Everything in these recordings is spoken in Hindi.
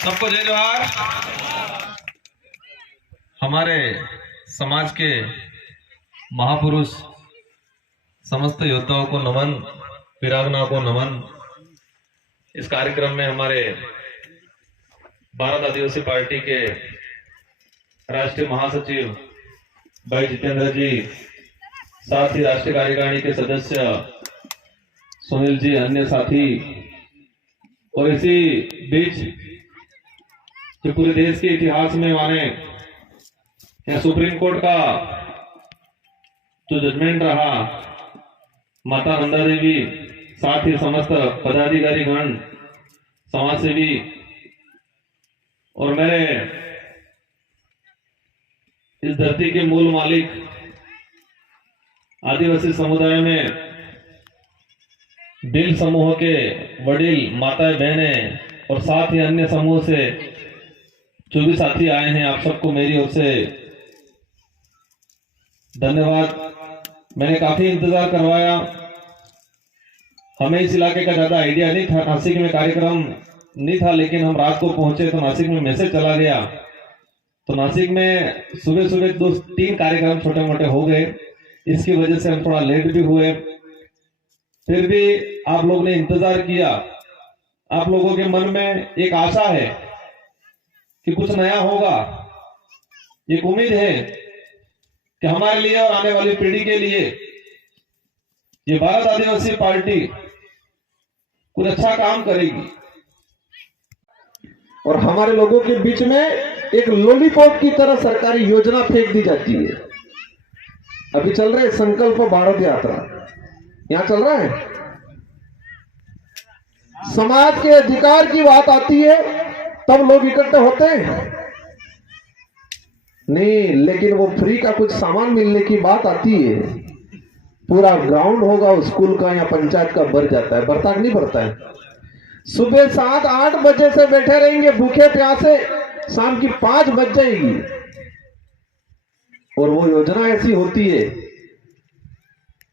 सबको जय जोहार। हमारे समाज के महापुरुष समस्त योद्धाओं को नमन, वीरांगनाओं को नमन। इस कार्यक्रम में हमारे भारत आदिवासी पार्टी के राष्ट्रीय महासचिव भाई जितेंद्र जी, साथ ही राष्ट्रीय कार्यकारिणी के सदस्य सुनील जी, अन्य साथी, और इसी बीच जो पूरे देश के इतिहास में माने सुप्रीम कोर्ट का जो जजमेंट रहा, माता नंदा देवी, साथ ही समस्त पदाधिकारी गण, समाजसेवी और मेरे इस धरती के मूल मालिक आदिवासी समुदाय में दिल समूह के वडील, माताएं, बहनें और साथ ही अन्य समूह से जो भी साथी आए हैं, आप सबको मेरी ओर से धन्यवाद। मैंने काफी इंतजार करवाया, हमें इस इलाके का ज्यादा आइडिया नहीं था, नासिक में कार्यक्रम नहीं था, लेकिन हम रात को पहुंचे तो नासिक में मैसेज चला गया। तो नासिक में सुबह सुबह 2-3 कार्यक्रम छोटे मोटे हो गए, इसकी वजह से हम थोड़ा लेट भी हुए। फिर भी आप लोगों ने इंतजार किया। आप लोगों के मन में एक आशा है कि कुछ नया होगा, एक उम्मीद है कि हमारे लिए और आने वाली पीढ़ी के लिए ये भारत आदिवासी पार्टी कुछ अच्छा काम करेगी। और हमारे लोगों के बीच में एक लॉलीपॉप की तरह सरकारी योजना फेंक दी जाती है। अभी चल रहे संकल्प भारत यात्रा, यहां चल रहा है। समाज के अधिकार की बात आती है तब लोग इकट्ठे होते हैं नहीं, लेकिन वो फ्री का कुछ सामान मिलने की बात आती है, पूरा ग्राउंड होगा स्कूल का या पंचायत का भर जाता है। भरता नहीं भरता है। सुबह 7-8 बजे से बैठे रहेंगे भूखे प्यासे, शाम की 5 बज जाएगी। और वो योजना ऐसी होती है,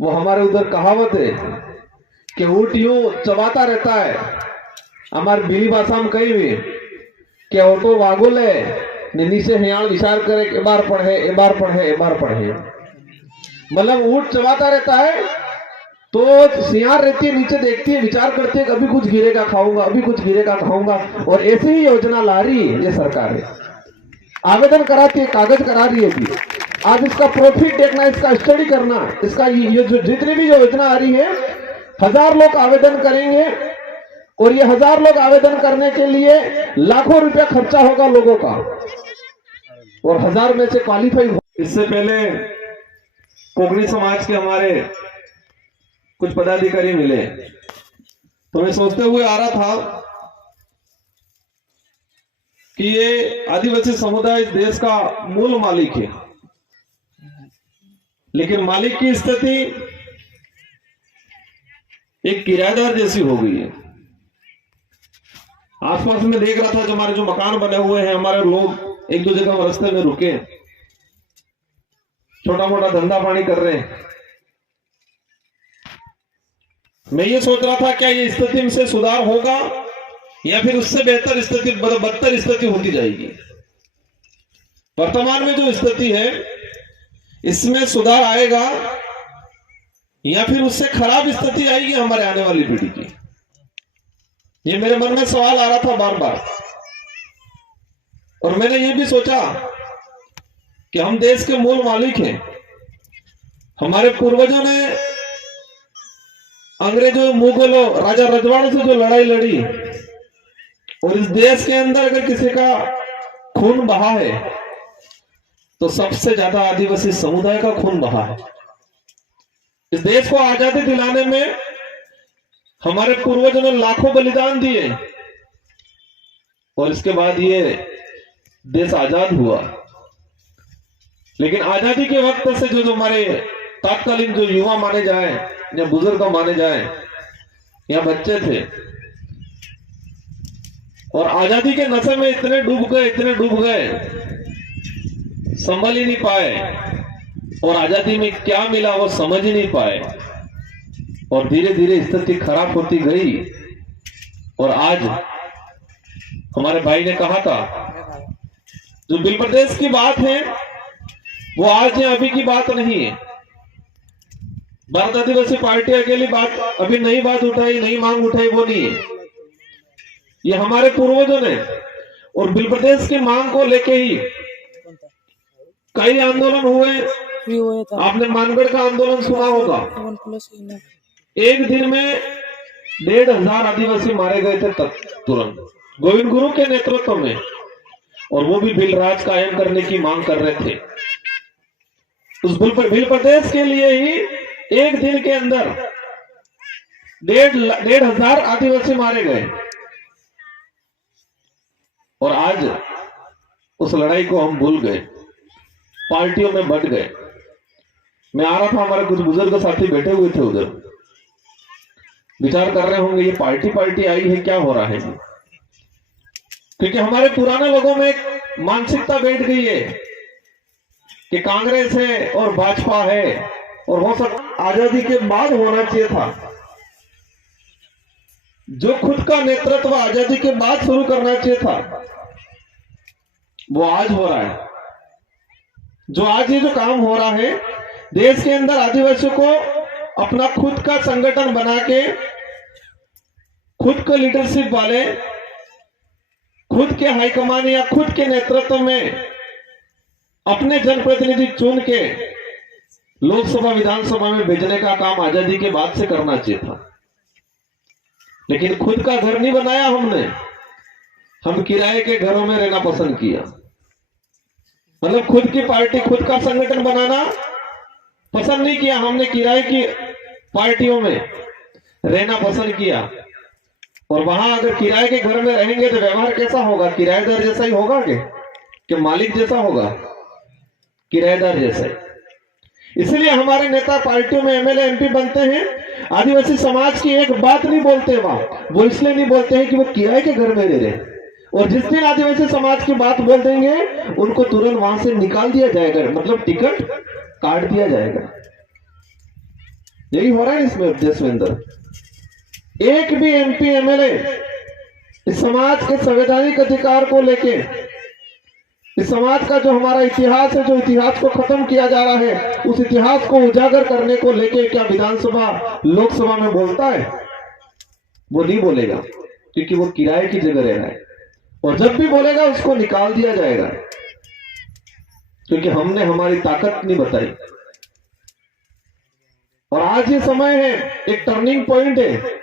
वो हमारे उधर कहावत है कि ऊँट यूं चबाता रहता है। हमारे भीली भाषा में कही हुई कि ऑटो वागुल है नीचे हियाल विचार करे, एक बार पढ़े, एक बार पढ़े, एक बार पढ़े। मतलब ऊँट चबाता रहता है तो सियार रहती है, नीचे देखती है, विचार करती है कभी कुछ गिरेगा खाऊंगा, अभी कुछ गिरेगा खाऊंगा। और ऐसी ही योजना ला रही है ये सरकार है। आवेदन कराती है, कागज करा रही है भी। आज इसका प्रॉफिट देखना, इसका स्टडी करना, इसका ये जो जितनी भी योजना आ रही है, 1000 लोग आवेदन करेंगे और ये 1000 लोग आवेदन करने के लिए लाखों रुपया खर्चा होगा लोगों का, और 1000 में से क्वालिफाई हो। इससे पहले कोकणी समाज के हमारे कुछ पदाधिकारी मिले, तो मैं सोचते हुए आ रहा था कि ये आदिवासी समुदाय इस देश का मूल मालिक है, लेकिन मालिक की स्थिति एक किराएदार जैसी हो गई है। आसपास में देख रहा था, जो हमारे जो मकान बने हुए हैं, हमारे लोग एक दो जगह रास्ते में रुके, छोटा मोटा धंधा पानी कर रहे हैं। मैं ये सोच रहा था क्या ये स्थिति में से सुधार होगा या फिर उससे बेहतर स्थिति, बदतर स्थिति होती जाएगी। वर्तमान में जो स्थिति है इसमें सुधार आएगा या फिर उससे खराब स्थिति आएगी हमारे आने वाली पीढ़ी की। ये मेरे मन में सवाल आ रहा था बार बार। और मैंने ये भी सोचा कि हम देश के मूल मालिक हैं। हमारे पूर्वजों ने अंग्रेजों, मुगलों, राजा रजवाड़ों से जो लड़ाई लड़ी, और इस देश के अंदर अगर किसी का खून बहा है तो सबसे ज्यादा आदिवासी समुदाय का खून बहा है। इस देश को आजादी दिलाने में हमारे पूर्वजों ने लाखों बलिदान दिए, और इसके बाद ये देश आजाद हुआ। लेकिन आजादी के वक्त से जो हमारे तात्कालीन जो युवा माने जाए या बुजुर्ग माने जाए या बच्चे थे, और आजादी के नशे में इतने डूब गए, संभल ही नहीं पाए, और आजादी में क्या मिला वो समझ ही नहीं पाए। और धीरे धीरे स्थिति खराब होती गई और आज हमारे भाई ने कहा था, जो बिल प्रदेश की बात है वो आज या अभी की बात नहीं है। भारत आदिवासी पार्टी अकेली बात अभी नई बात उठाई, नई मांग उठाई, वो नहीं है। ये हमारे पूर्वजों ने और बिल प्रदेश की मांग को लेके ही कई आंदोलन हुए। आपने मानगढ़ का आंदोलन सुना होगा। एक दिन में 1,500 आदिवासी मारे गए थे तब तुरंत गोविंद गुरु के नेतृत्व में, और वो भी बिल राज कायम करने की मांग कर रहे थे। उस बिल प्रदेश के लिए ही एक दिन के अंदर 1,500 आदिवासी मारे गए, और आज उस लड़ाई को हम भूल गए, पार्टियों में बंट गए। मैं आ रहा था, हमारे कुछ बुजुर्ग साथी बैठे हुए थे उधर, विचार कर रहे होंगे ये पार्टी आई है, क्या हो रहा है। क्योंकि हमारे पुराने लोगों में एक मानसिकता बैठ गई है कि कांग्रेस है और भाजपा है, और हो सकता आजादी के बाद होना चाहिए था। जो खुद का नेतृत्व आजादी के बाद शुरू करना चाहिए था, वो आज हो रहा है। जो आज ये जो काम हो रहा है, देश के अंदर आदिवासियों को अपना खुद का संगठन बना के, खुद को लीडरशिप वाले, खुद के हाईकमान या खुद के नेतृत्व में अपने जनप्रतिनिधि चुन के लोकसभा विधानसभा में भेजने का काम आजादी के बाद से करना चाहिए था। लेकिन खुद का घर नहीं बनाया हमने, हम किराए के घरों में रहना पसंद किया। मतलब खुद की पार्टी, खुद का संगठन बनाना पसंद नहीं किया, हमने किराए की पार्टियों में रहना पसंद किया। और वहां अगर किराए के घर में रहेंगे तो व्यवहार कैसा होगा? किराएदार जैसा ही होगा कि मालिक जैसा होगा? किराएदार जैसा ही। इसलिए हमारे नेता पार्टियों में एमएलए एमपी बनते हैं, आदिवासी समाज की एक बात नहीं बोलते वहां। वो इसलिए नहीं बोलते हैं कि वो किराए के घर में रह रहे, और जिस दिन आदिवासी समाज की बात बोल देंगे उनको तुरंत वहां से निकाल दिया जाएगा, मतलब टिकट काट दिया जाएगा। यही हो रहा है इसमें देश में अंदर। एक भी एमपी एमएलए इस समाज के संवैधानिक अधिकार को लेके, इस समाज का जो हमारा इतिहास है, जो इतिहास को खत्म किया जा रहा है, उस इतिहास को उजागर करने को लेके क्या विधानसभा लोकसभा में बोलता है? वो नहीं बोलेगा, क्योंकि वो किराए की जगह रह रहा है। और जब भी बोलेगा उसको निकाल दिया जाएगा, क्योंकि हमने हमारी ताकत नहीं बताई। और आज ये समय है, एक टर्निंग पॉइंट है।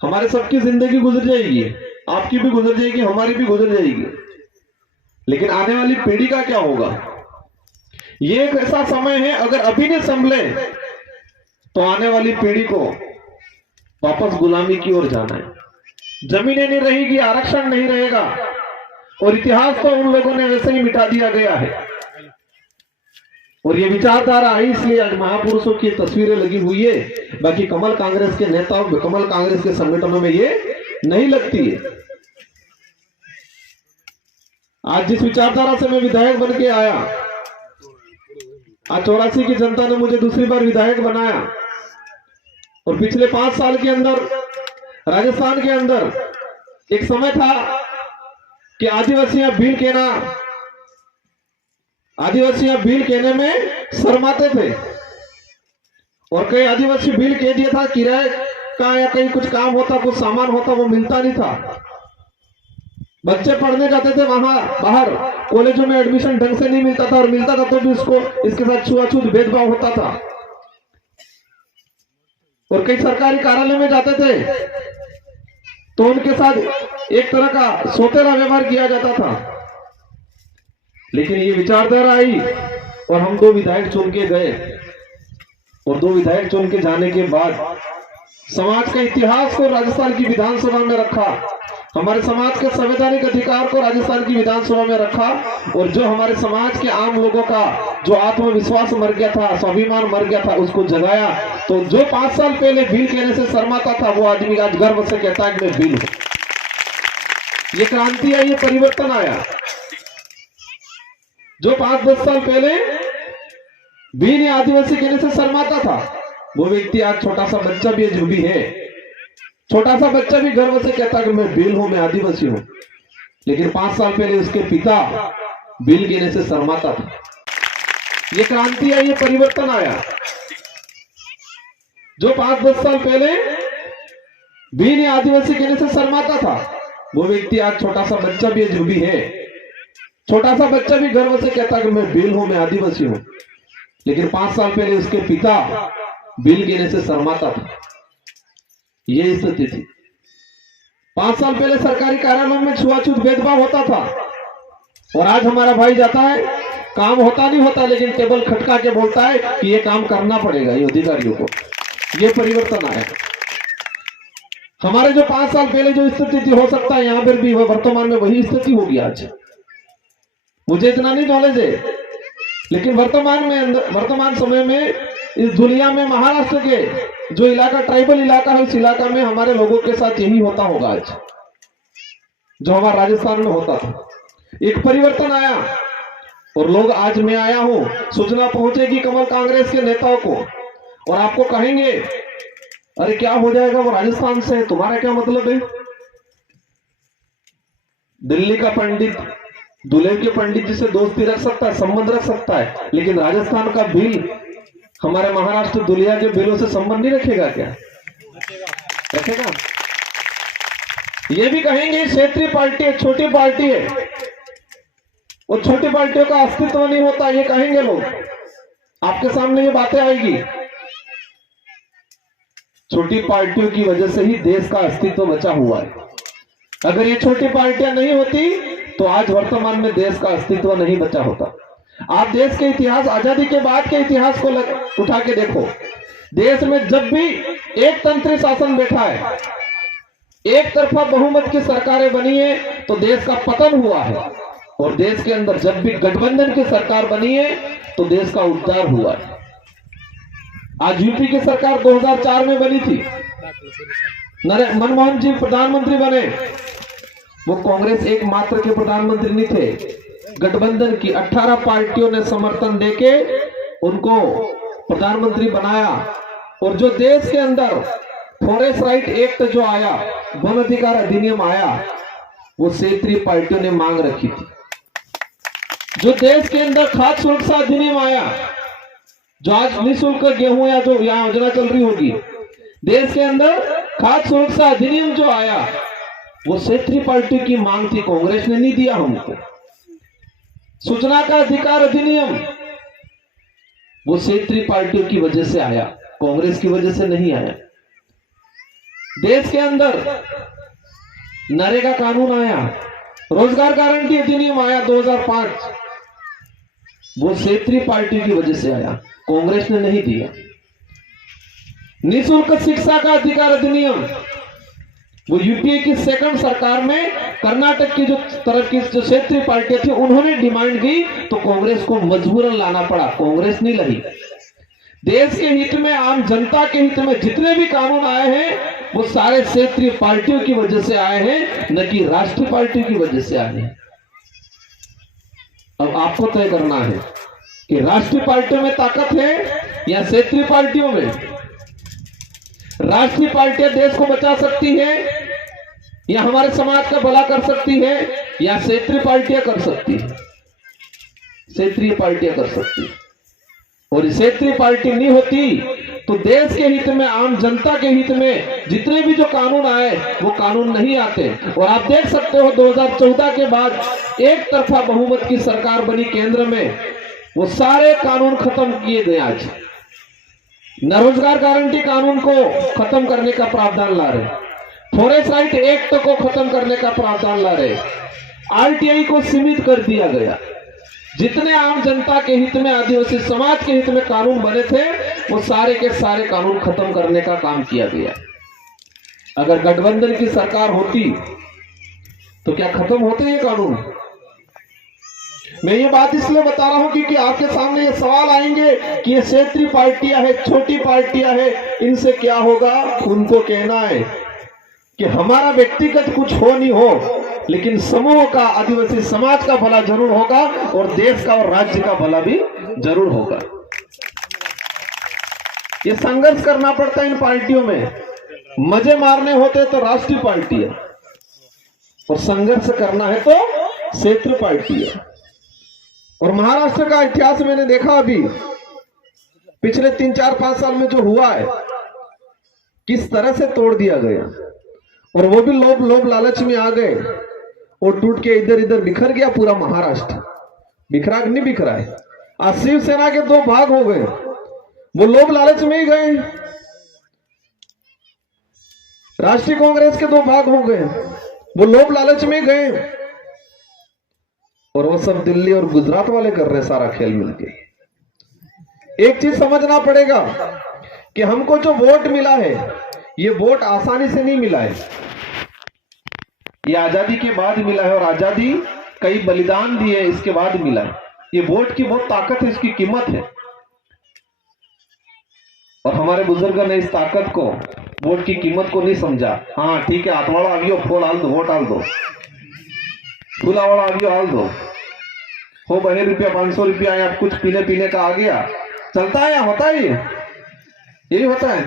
हमारे सबकी जिंदगी गुजर जाएगी, आपकी भी गुजर जाएगी, हमारी भी गुजर जाएगी, लेकिन आने वाली पीढ़ी का क्या होगा? ये एक ऐसा समय है, अगर अभी नहीं संभले तो आने वाली पीढ़ी को वापस गुलामी की ओर जाना है। जमीनें नहीं रहेगी, आरक्षण नहीं रहेगा, और इतिहास तो उन लोगों ने वैसे ही मिटा दिया गया है। और ये विचारधारा आई इसलिए आज महापुरुषों की तस्वीरें लगी हुई है, बाकी कमल कांग्रेस के नेताओं, कमल कांग्रेस के संगठनों में ये नहीं लगती है। आज जिस विचारधारा से मैं विधायक बन के आया, आज 84 की जनता ने मुझे दूसरी बार विधायक बनाया, और पिछले 5 साल के अंदर राजस्थान के अंदर एक समय था कि आदिवासियां भील कहने में शर्माते थे, और कई आदिवासी भील कह दिया था, किराए का या कहीं कुछ काम होता, कुछ सामान होता, वो मिलता नहीं था। बच्चे पढ़ने जाते थे वहां बाहर, कॉलेजों में एडमिशन ढंग से नहीं मिलता था, और मिलता था तो भी इसके साथ छुआछूत भेदभाव होता था। और कई सरकारी कार्यालय में जाते थे तो उनके साथ एक तरह का सोतेला व्यवहार किया जाता था। लेकिन ये विचारधारा आई और हम 2 विधायक चुन के गए, और 2 विधायक चुन के जाने के बाद समाज के इतिहास को राजस्थान की विधानसभा में रखा, हमारे समाज के संवैधानिक अधिकार को राजस्थान की विधानसभा में रखा, और जो हमारे समाज के आम लोगों का जो आत्मविश्वास मर गया था, स्वाभिमान मर गया था, उसको जगाया। तो जो 5 साल पहले भील कहने से शर्माता था, वो आदमी आज गर्व से कहता है कि मैं भील हूं। ये क्रांति आई, ये परिवर्तन आया। जो 5-10 साल पहले भील या आदिवासी कहने से शर्माता था, वो व्यक्ति आज छोटा सा बच्चा भी जो भी है, छोटा सा बच्चा भी गर्व से कहता कि मैं भील हूं, मैं आदिवासी हूं। लेकिन 5 साल पहले उसके पिता भील कहने से शर्माता था। ये क्रांति आई, ये परिवर्तन आया। जो 5-10 साल पहले भील या आदिवासी कहने से शर्माता था, वो व्यक्ति आज छोटा सा बच्चा भी है, जो भी है, छोटा सा बच्चा भी गर्व से कहता कि मैं भील हूं, मैं आदिवासी हूं। लेकिन 5 साल पहले उसके पिता भील कहने से शर्माता था। ये स्थिति थी। 5 साल पहले सरकारी कार्यालयों में छुआछूत भेदभाव होता था, और आज हमारा भाई जाता है, काम होता नहीं होता, लेकिन टेबल खटका के बोलता है कि ये काम करना पड़ेगा ये अधिकारियों को। ये परिवर्तन आया। हमारे जो 5 साल पहले जो स्थिति थी, हो सकता है यहां पर भी वर्तमान में वही स्थिति होगी आज। मुझे इतना नहीं नॉलेज है, लेकिन वर्तमान समय में इस दुनिया में महाराष्ट्र के जो इलाका ट्राइबल इलाका है, उस इलाका में हमारे लोगों के साथ यही होता होगा आज, जो हमारे राजस्थान में होता था। एक परिवर्तन आया, और लोग, आज मैं आया हूं, सूचना पहुंचेगी कमल कांग्रेस के नेताओं को, और आपको कहेंगे अरे क्या हो जाएगा, वो राजस्थान से है, तुम्हारा क्या मतलब है। दिल्ली का पंडित दूल्हे के पंडित जी से दोस्ती रख सकता है, संबंध रख सकता है, लेकिन राजस्थान का भील हमारे महाराष्ट्र दुलिया के भीलों से संबंध नहीं रखेगा क्या? रखेगा। ये भी कहेंगे क्षेत्रीय पार्टी है, छोटी पार्टी है, और छोटी पार्टियों का अस्तित्व नहीं होता, ये कहेंगे लोग। आपके सामने ये बातें आएगी। छोटी पार्टियों की वजह से ही देश का अस्तित्व बचा हुआ है। अगर ये छोटी पार्टियां नहीं होती तो आज वर्तमान में देश का अस्तित्व नहीं बचा होता। आप देश के इतिहास, आजादी के बाद के इतिहास को उठा के देखो। देश में जब भी एक तंत्री शासन बैठा है, एक तरफा बहुमत की सरकारें बनी है, तो देश का पतन हुआ है, और देश के अंदर जब भी गठबंधन की सरकार बनी है तो देश का उद्धार हुआ है। आज यूपी की सरकार 2004 में बनी थी, मनमोहन जी प्रधानमंत्री बने, वो कांग्रेस एकमात्र के प्रधानमंत्री नहीं थे। गठबंधन की 18 पार्टियों ने समर्थन देके उनको प्रधानमंत्री बनाया, और जो देश के अंदर फॉरेस्ट राइट एक्ट जो आया, वन अधिकार अधिनियम आया, वो क्षेत्रीय पार्टियों ने मांग रखी थी। जो देश के अंदर खाद्य सुरक्षा अधिनियम आया, जो आज निःशुल्क गेहूं या जो यहाँ योजना चल रही होगी, देश के अंदर खाद्य सुरक्षा अधिनियम जो आया, वो क्षेत्रीय पार्टी की मांग थी, कांग्रेस ने नहीं दिया हमको। सूचना का अधिकार अधिनियम, वो क्षेत्रीय पार्टियों की वजह से आया, कांग्रेस की वजह से नहीं आया। देश के अंदर नरेगा कानून आया, रोजगार गारंटी अधिनियम आया 2005, वो क्षेत्रीय पार्टी की वजह से आया, कांग्रेस ने नहीं दिया। निःशुल्क शिक्षा का अधिकार अधिनियम, वो यूपीए की सेकंड सरकार में कर्नाटक की जो तरफ की जो क्षेत्रीय पार्टी थी, उन्होंने डिमांड की, तो कांग्रेस को मजबूरन लाना पड़ा, कांग्रेस नहीं लड़ी। देश के हित में, आम जनता के हित में जितने भी कानून आए हैं, वो सारे क्षेत्रीय पार्टियों की वजह से आए हैं, न कि राष्ट्रीय पार्टी की वजह से आए हैं। अब आपको तय करना है कि राष्ट्रीय पार्टियों में ताकत है या क्षेत्रीय पार्टियों में। राष्ट्रीय पार्टियां देश को बचा सकती है, या हमारे समाज का भला कर सकती है, या क्षेत्रीय पार्टियां कर सकती है। क्षेत्रीय पार्टियां कर सकती है, और क्षेत्रीय पार्टी नहीं होती तो देश के हित में, आम जनता के हित में जितने भी जो कानून आए, वो कानून नहीं आते। और आप देख सकते हो 2014 के बाद एक तरफा बहुमत की सरकार बनी केंद्र में, वो सारे कानून खत्म किए गए। आज न रोजगार गारंटी कानून को खत्म करने का प्रावधान ला रहे, फॉरेस्ट राइट एक्ट को खत्म करने का प्रावधान ला रहे, आरटीआई को सीमित कर दिया गया। जितने आम जनता के हित में, आदिवासी समाज के हित में कानून बने थे, वो सारे के सारे कानून खत्म करने का काम किया गया। अगर गठबंधन की सरकार होती तो क्या खत्म होते ये कानून? मैं ये बात इसलिए बता रहा हूं क्योंकि आपके सामने ये सवाल आएंगे कि ये क्षेत्रीय पार्टियां है, छोटी पार्टियां है, इनसे क्या होगा। उनको कहना है कि हमारा व्यक्तिगत कुछ हो नहीं हो, लेकिन समूह का, आदिवासी समाज का भला जरूर होगा, और देश का और राज्य का भला भी जरूर होगा। ये संघर्ष करना पड़ता है इन पार्टियों में। मजे मारने होते तो राष्ट्रीय पार्टी है, और संघर्ष करना है तो क्षेत्र पार्टी है। और महाराष्ट्र का इतिहास मैंने देखा अभी पिछले 3-4-5 साल में जो हुआ है, किस तरह से तोड़ दिया गया, और वो भी लोभ लालच में आ गए और टूट के इधर इधर बिखर गया पूरा महाराष्ट्र। बिखरा नहीं बिखरा है, आज शिवसेना के 2 भाग हो गए, वो लोभ लालच में ही गए। राष्ट्रीय कांग्रेस के 2 भाग हो गए, वो लोभ लालच में गए, और वो सब दिल्ली और गुजरात वाले कर रहे सारा खेल मिलके। एक चीज समझना पड़ेगा कि हमको जो वोट मिला है, ये वोट आसानी से नहीं मिला है, ये आजादी के बाद मिला है, और आजादी कई बलिदान दिए इसके बाद मिला है। ये वोट की बहुत ताकत है, इसकी कीमत है, और हमारे बुजुर्ग ने इस ताकत को, वोट की कीमत को नहीं समझा। हाँ ठीक है, हाथवाड़ा आवियो फोल हाल दो, वोट हाल दो, फूलावाड़ा आवियो हाल दो, हो 2 रुपया 500 रुपया या कुछ पीने का आ गया, चलता है या होता है, यही होता है।